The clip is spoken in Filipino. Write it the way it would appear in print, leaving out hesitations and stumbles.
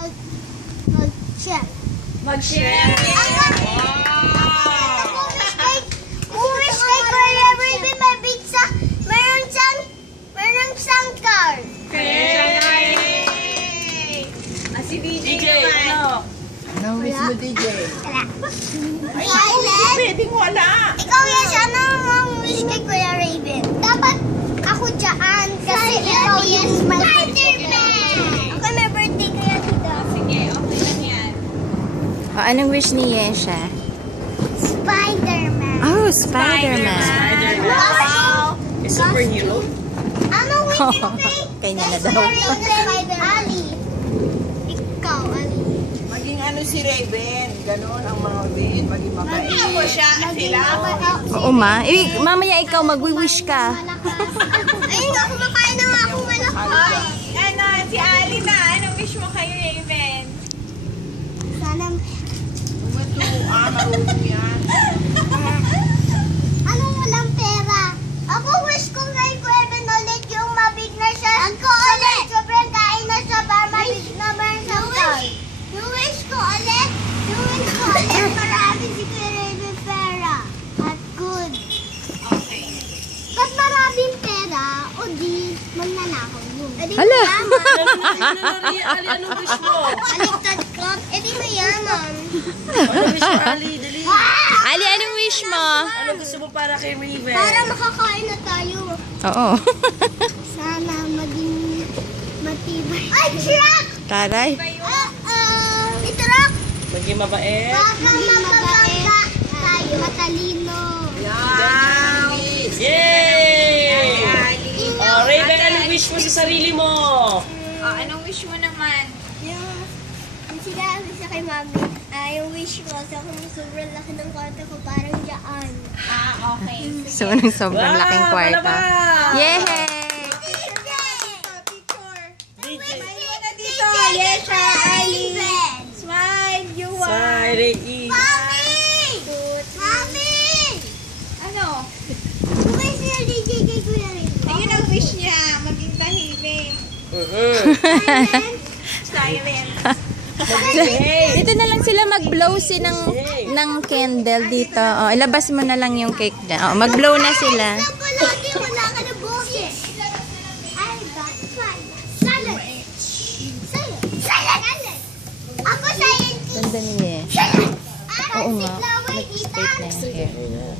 Mag-share. Mag-share. Wish kay Kuya Raven may pizza. Meron siyang card. Okay. Si DJ naman. Ano? Anong wish mo, DJ? Pwedeng wala. Ikaw yan siya. Anong wish kay Kuya Raven? Dapat ako dyan. Kasi ikaw yan. Spider-Man! Okay, may birthday kaya dito. Sige, okay lang yan. Oh, anong wish ni Yesha? Spider-Man. Oh, Spider-Man. Wow! A superhero? Anong wish mo kay Kanya na daw. Ali? Ikaw, Ali. Maging ano si Raven, ganun ang mga Raven, maging mabait. Ako siya, sila. Oo, ma. Mamaya ikaw magwi-wish ka. Ay, nga, kumakain na nga ako malakas. Ano, si Ali na. Anong wish mo kay Raven? Sana, Marunong yan. anong walang pera? Ako wish ko kay Kuya ulit yung mabig na siya. Ako ulit! Sobrang kain na siya para mabig naman siya. Yung wish ko ulit, marami si Kuya Raven pera. At good. Okay. Ba't maraming pera, o di magnanakaw yun. E di Hala. mayaman. Ali, anong wish mo? Baliktad ka, e di mayaman. Anong wish mo, Ali? Dali. Ali, anong wish mo? Ano gusto mo para kay Raven? Para makakain na tayo. Oo. Sana maging matibay. Ay, truck! Taray. May truck! Maging mabait. Baka mababangga tayo. Matalino. Wow! Yay! Oh, Raven, anong wish mo sa sarili mo? Anong wish mo naman? Yung sinabi sa kay Mami, yung wish ko sa kung sobrang laki ng kwarto ko, parang dyan. Okay. So, anong sobrang laking kwarto. Yay! DJ. Yesha, Ali. Smile, you are. Sorry, E. Mami! Mami! Ano? Wish niya DJ kay Kuya Rin. Ayun ang wish niya. Maging tahimik. Silent. Dito na lang sila mag-blow ng candle dito. Oh, ilabas mo na lang yung cake dyan. Oh, mag-blow na sila. Palagi wala ka na boses. I got fun. Silent. Silent. Ako scientist. Ganda niya. Silent. Oo nga. Si Chloe, Nag-straight na yung hair.